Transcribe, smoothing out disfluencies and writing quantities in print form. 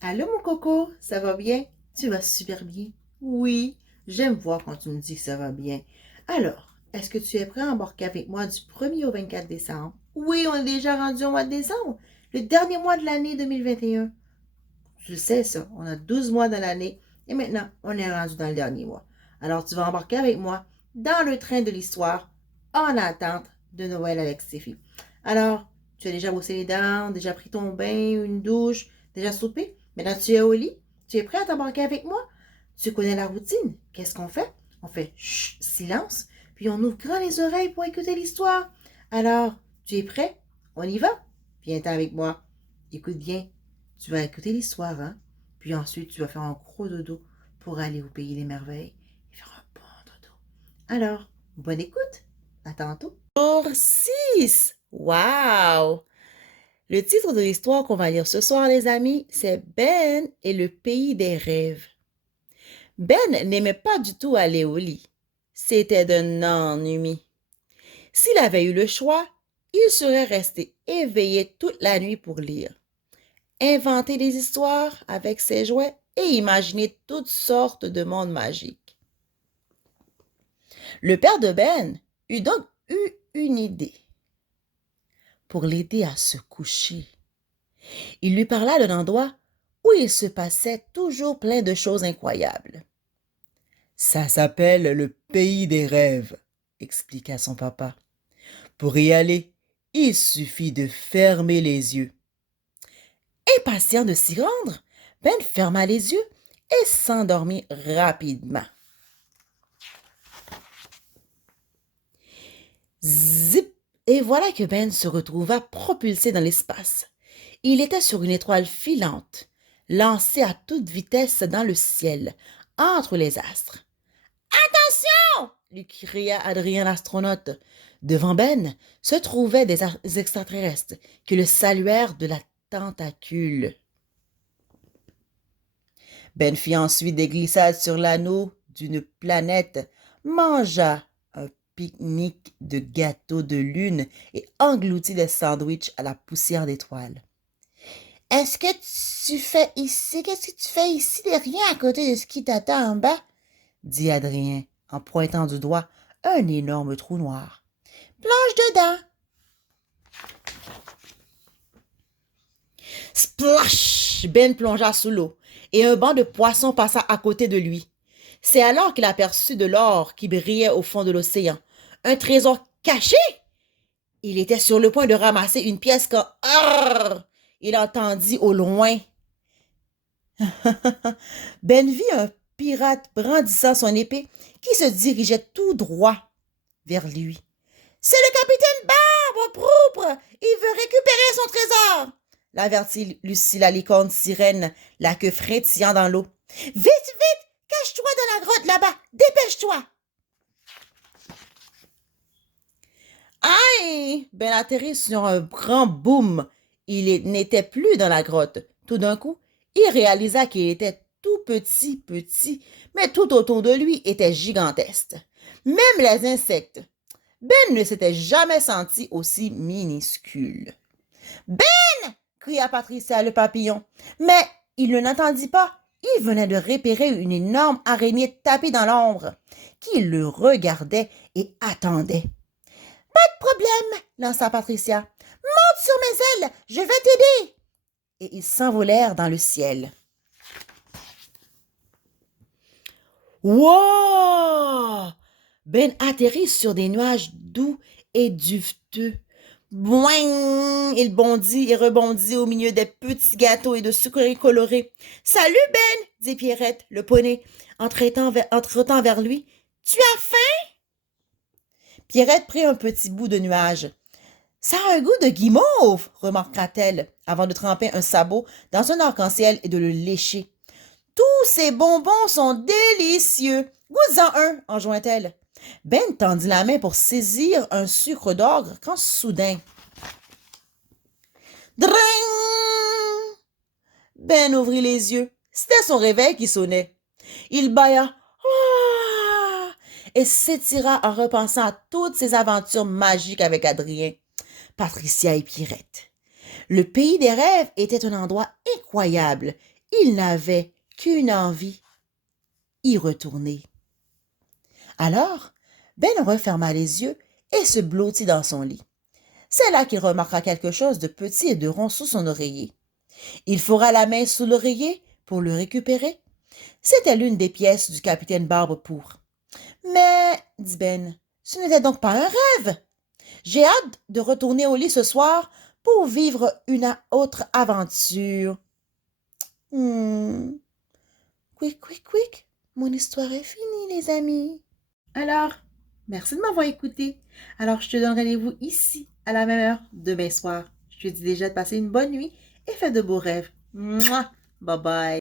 Allô mon coco, ça va bien? Tu vas super bien? Oui, j'aime voir quand tu me dis que ça va bien. Alors, est-ce que tu es prêt à embarquer avec moi du 1er au 24 décembre? Oui, on est déjà rendu au mois de décembre, le dernier mois de l'année 2021. Tu le sais ça, on a 12 mois dans l'année et maintenant on est rendu dans le dernier mois. Alors tu vas embarquer avec moi dans le train de l'histoire en attente de Noël avec Stéphie. Alors, tu as déjà brossé les dents, déjà pris ton bain, une douche, déjà soupé? Maintenant tu es au lit? Tu es prêt à t'embarquer avec moi? Tu connais la routine. Qu'est-ce qu'on fait? On fait chut, silence, puis on ouvre grand les oreilles pour écouter l'histoire. Alors, tu es prêt? On y va? Viens-t'en avec moi. Écoute bien, tu vas écouter l'histoire, hein? Puis ensuite, tu vas faire un gros dodo pour aller au pays des merveilles et faire un bon dodo. Alors, bonne écoute. À tantôt. Jour 6. Wow! Le titre de l'histoire qu'on va lire ce soir, les amis, c'est Ben et le pays des rêves. Ben n'aimait pas du tout aller au lit. C'était d'un ennui. S'il avait eu le choix, il serait resté éveillé toute la nuit pour lire, inventer des histoires avec ses jouets et imaginer toutes sortes de mondes magiques. Le père de Ben eut donc eu une idée pour l'aider à se coucher. Il lui parla d'un endroit où il se passait toujours plein de choses incroyables. Ça s'appelle le pays des rêves, expliqua son papa. Pour y aller, il suffit de fermer les yeux. Impatient de s'y rendre, Ben ferma les yeux et s'endormit rapidement. Zip! Et voilà que Ben se retrouva propulsé dans l'espace. Il était sur une étoile filante, lancée à toute vitesse dans le ciel, entre les astres. Attention! Lui cria Adrien l'astronaute. Devant Ben se trouvaient des extraterrestres qui le saluèrent de la tentacule. Ben fit ensuite des glissades sur l'anneau d'une planète, mangea un pique-nique de gâteaux de lune et engloutit des sandwichs à la poussière d'étoiles. Est-ce que tu fais ici? Qu'est-ce que tu fais ici derrière à côté de ce qui t'attend en bas? Dit Adrien en pointant du doigt un énorme trou noir. Plonge dedans. Splash! Ben plongea sous l'eau et un banc de poissons passa à côté de lui. C'est alors qu'il aperçut de l'or qui brillait au fond de l'océan. Un trésor caché! Il était sur le point de ramasser une pièce quand il entendit au loin. Ben vit un pirate brandissant son épée qui se dirigeait tout droit vers lui. C'est le capitaine Barbe Pourpre! Il veut récupérer son trésor! L'avertit Lucie la licorne sirène, la queue frétillant dans l'eau. Vite, vite! Cache-toi dans la grotte là-bas! Dépêche-toi! Aïe! Ben atterrit sur un grand boom. Il n'était plus dans la grotte. Tout d'un coup, il réalisa qu'il était tout petit, mais tout autour de lui était gigantesque. Même les insectes. Ben ne s'était jamais senti aussi minuscule. Ben! Cria Patricia le papillon. Mais il ne l'entendit pas. Il venait de repérer une énorme araignée tapée dans l'ombre, qui le regardait et attendait. Pas de problème, lança Patricia. Monte sur mes ailes, je vais t'aider. Et ils s'envolèrent dans le ciel. Wow! Ben atterrit sur des nuages doux et duveteux. Boing! Il bondit et rebondit au milieu des petits gâteaux et de sucreries colorées. Salut Ben! Dit Pierrette, le poney, entre-temps vers lui. Tu as faim? Pierrette prit un petit bout de nuage. Ça a un goût de guimauve, remarqua-t-elle, avant de tremper un sabot dans un arc-en-ciel et de le lécher. Tous ces bonbons sont délicieux. Goûte-en un, enjoint-elle. Ben tendit la main pour saisir un sucre d'orge quand soudain. Dring! Ben ouvrit les yeux. C'était son réveil qui sonnait. Il bâilla ah! Et s'étira en repensant à toutes ses aventures magiques avec Adrien, Patricia et Pierrette. Le pays des rêves était un endroit incroyable Il n'avait qu'une envie, y retourner. Alors, Ben referma les yeux et se blottit dans son lit. C'est là qu'il remarqua quelque chose de petit et de rond sous son oreiller. Il fora la main sous l'oreiller pour le récupérer. C'était l'une des pièces du capitaine Barbe-Pourpre. « Mais, dit Ben, ce n'était donc pas un rêve. J'ai hâte de retourner au lit ce soir pour vivre une autre aventure. » Quick, quick, quick, mon histoire est finie, les amis. Alors, merci de m'avoir écouté. Alors, je te donne rendez-vous ici, à la même heure, demain soir. Je te dis déjà de passer une bonne nuit et fais de beaux rêves. Mouah! Bye bye.